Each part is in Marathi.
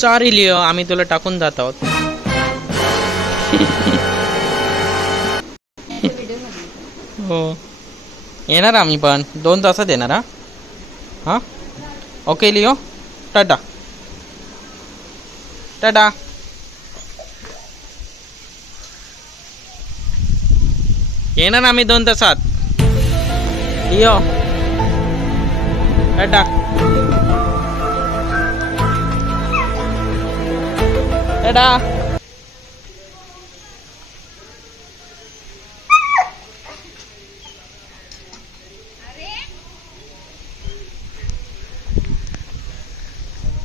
सॉरी लिओ, आम्ही तुला टाकून जात आहोत. हो येणार आम्ही पण 2 तासात येणार. हा हां ओके लिओ, टाटा टाटा. येणार आम्ही 2 तासात. लिओ टाटा. टाटा.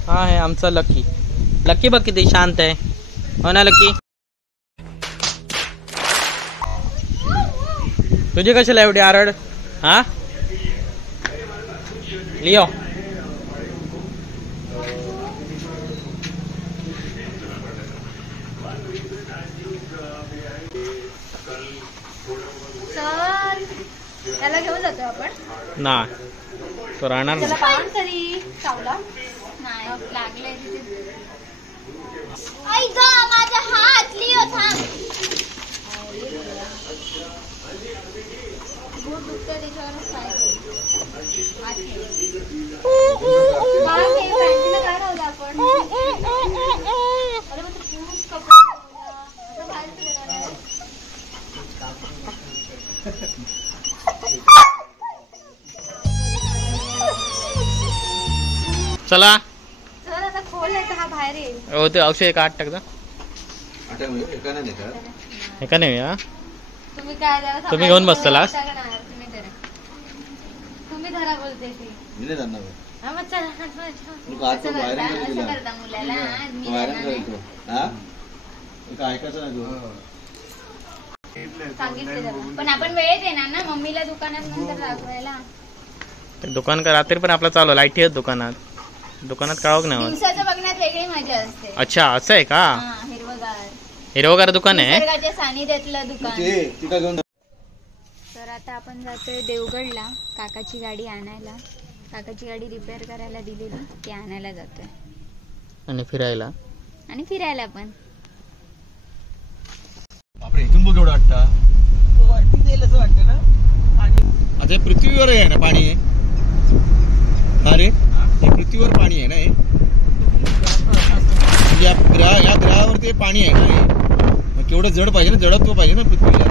हा आहे आमचा लकी. लकी बघ किती शांत आहे. हो ना लकी. तुझी कशाला एवढी आरड. हा लिओ त्याला घेऊन जातो आपण. नाही तो राहणार नाही. तरी चावला नाही लागले. आई ग माझा हात. लिओ थांब. खूप दुखते त्याच्यावर काय काय राहलं आपण. अरे मग खूप कपडे चला चल आता खोल आहे हा बाहेर येईल. हो ते औषध काट टाकता. हे का नाही. हा तुम्ही काय जरा तुम्ही घेऊन बसताला. तुम्ही धरा बोलते ती. मी नाही जाणार. हा मग चला असं करता मुलाला. ऐकायचं नाही तू. सांगितले जरा. पण आपण वेळेत येणार ना मम्मीला दुकानात नंतर दाखवायला. दुकान का रात्री पण आपला चालू लाईट आहेत दुकानात. दुकानात काळोख नाही होत. दिवसाचं बघण्यात वेगळी मजा असते. अच्छा असं आहे का. हिरवगार हिरवगार दुकान आहे. निसर्गाच्या सानिध्यातलं दुकान. तर आता आपण जातोय देवगडला काकाची गाडी आणायला. काकाची गाडी रिपेअर करायला दिलेली ती आणायला जातोय. आणि फिरायला पण. बापरे इथून बघ एवढं वाटतं. वरती जाईल असं वाटतं ना. आता पृथ्वीवर आहे ना पाणी. अरे हे पृथ्वीवर पाणी आहे ना. हे या ग्रहावर ते पाणी आहे ना. मग केवढं जड पाहिजे ना. जडत्व पाहिजे ना पृथ्वीला.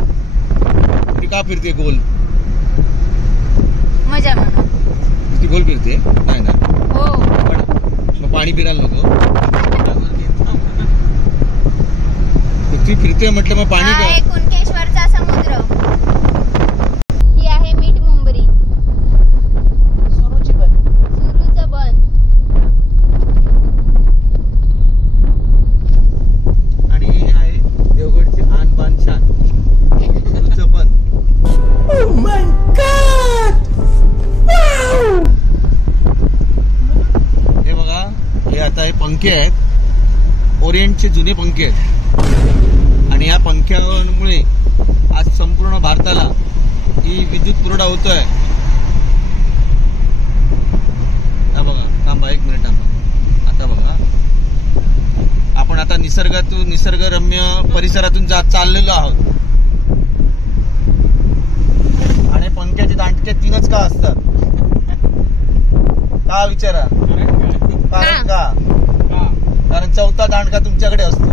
ती का फिरते गोल. मजा म्हणा ती गोल फिरते नाही ना. हो मग पाणी फिरायला नको. पृथ्वी फिरते म्हटलं मग पाणी काय. कुणकेश्वरचा समुद्र. ही आहे मीठ मुंबरी. सुरूचं बन. आणि हे आहे देवगडचे आन बान शान. सुरूचं बन. हे बघा हे आता हे पंखे आहेत. ओरिएंटचे जुने पंखे आहेत. आणि या पंख्यामुळे आज संपूर्ण भारताला ही विद्युत पुरवठा होतोय. बघा थांबा 1 मिनिट थांबा. आता बघा आपण आता निसर्गरम्य परिसरातून चाललेलो आहोत. आणि पंख्याचे दांडके 3च का असतात. का विचारा. कारण का. कारण 4था दांडका तुमच्याकडे असतो.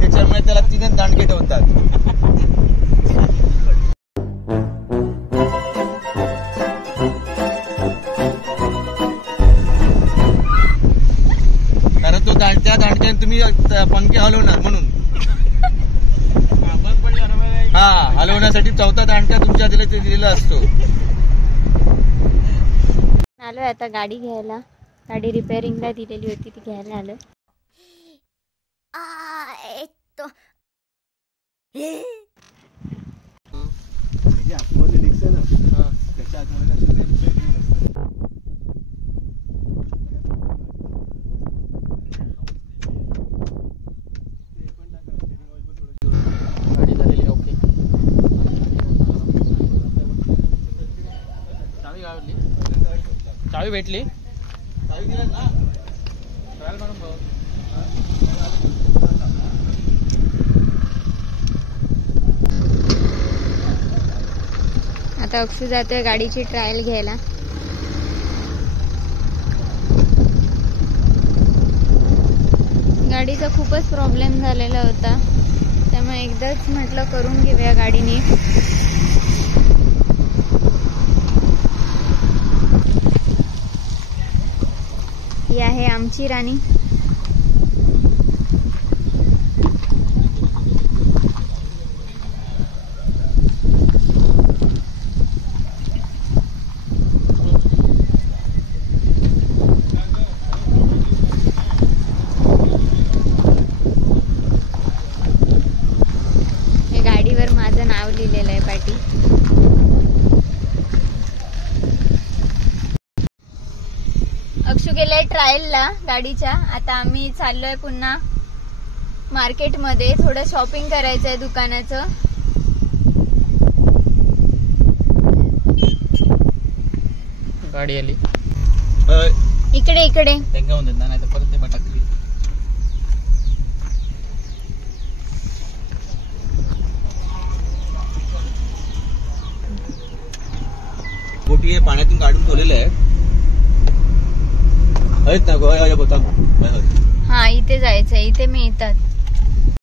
त्याच्यामुळे त्याला 3च दांडके ठेवतात. कारण तो त्या दांडक्याने तुम्ही पंखे हलवणार म्हणून. हा हलवण्यासाठी 4था दांडका तुमच्या दिलेला असतो. आलोय आता गाडी घ्यायला. गाडी रिपेअरिंगला दिलेली होती ती घ्यायला आलो. गाडी झालेली ओके. चावी गावली. चावी भेटली. आता अक्षू जातोय गाडीची ट्रायल घ्यायला. गाडीचा खूपच प्रॉब्लेम झालेला होता, त्यामुळे एकदाच म्हटलं करून घेऊया गाडीने. ही आहे आमची राणी. गाडीवर माझं नाव लिहिलेलं आहे पाटी. अक्षू गेलाय ट्रायलला गाडीच्या. आता आम्ही चाललोय पुन्हा मार्केटमध्ये, थोडं शॉपिंग करायचंय दुकानाचं. गाडी आली इकडे इकडे त्यांना म्हणतात ना, नाही तर परत ते भटकली. बोटी हे पाण्यातून काढून ठेवलेले आहेत ना. हा इथे जायचंय, इथे मिळतात.